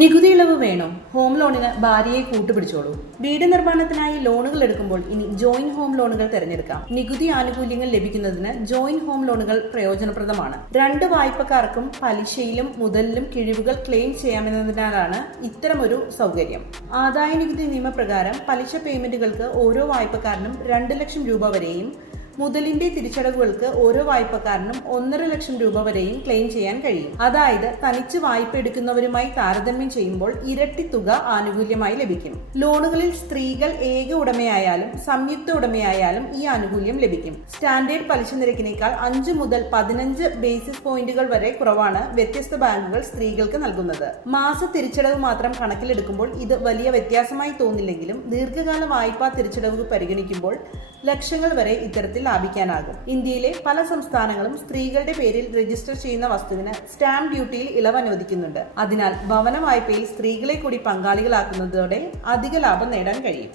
നികുതി ഇളവ് വേണോ? ഹോം ലോണിന് ഭാര്യയെ കൂട്ടുപിടിച്ചോളൂ. വീട് നിർമ്മാണത്തിനായി ലോണുകൾ എടുക്കുമ്പോൾ ഇനി ജോയിന്റ് ഹോം ലോണുകൾ തിരഞ്ഞെടുക്കാം. നികുതി ആനുകൂല്യങ്ങൾ ലഭിക്കുന്നതിന് ജോയിന്റ് ഹോം ലോണുകൾ പ്രയോജനപ്രദമാണ്. രണ്ട് വായ്പക്കാർക്കും പലിശയിലും മുതലിലും കിഴിവുകൾ ക്ലെയിം ചെയ്യാമെന്നതിനാലാണ് ഇത്തരമൊരു സൗകര്യം. ആദായ നികുതി നിയമപ്രകാരം പലിശ പേയ്മെന്റുകൾക്ക് ഓരോ വായ്പക്കാരനും 2 ലക്ഷം രൂപ വരെയും മുതലിന്റെ തിരിച്ചടവുകൾക്ക് ഓരോ വായ്പക്കാരനും 1.5 ലക്ഷം രൂപ വരെയും ക്ലെയിം ചെയ്യാൻ കഴിയും. അതായത് തനിച്ച് വായ്പ എടുക്കുന്നവരുമായി താരതമ്യം ചെയ്യുമ്പോൾ ഇരട്ടി തുക ആനുകൂല്യമായി ലഭിക്കും. ലോണുകളിൽ സ്ത്രീകൾ ഏക ഉടമയായാലും സംയുക്ത ഉടമയായാലും ഈ ആനുകൂല്യം ലഭിക്കും. സ്റ്റാൻഡേർഡ് പലിശ നിരക്കിനേക്കാൾ 5 മുതൽ 15 ബേസിസ് പോയിന്റുകൾ വരെ കുറവാണ് വ്യത്യസ്ത ബാങ്കുകൾ സ്ത്രീകൾക്ക് നൽകുന്നത്. മാസ തിരിച്ചടവ് മാത്രം കണക്കിലെടുക്കുമ്പോൾ ഇത് വലിയ വ്യത്യാസമായി തോന്നില്ലെങ്കിലും ദീർഘകാല വായ്പാ തിരിച്ചടവ് പരിഗണിക്കുമ്പോൾ ലക്ഷങ്ങൾ വരെ ഇത്തരത്തിൽ ലാഭിക്കാനാകും. ഇന്ത്യയിലെ പല സംസ്ഥാനങ്ങളും സ്ത്രീകളുടെ പേരിൽ രജിസ്റ്റർ ചെയ്യുന്ന വസ്തുവിന് സ്റ്റാമ്പ് ഡ്യൂട്ടിയിൽ ഇളവ് അനുവദിക്കുന്നുണ്ട്. അതിനാൽ ഭവന വായ്പയിൽ സ്ത്രീകളെ കൂടി പങ്കാളികളാക്കുന്നതോടെ അധിക ലാഭം നേടാൻ കഴിയും.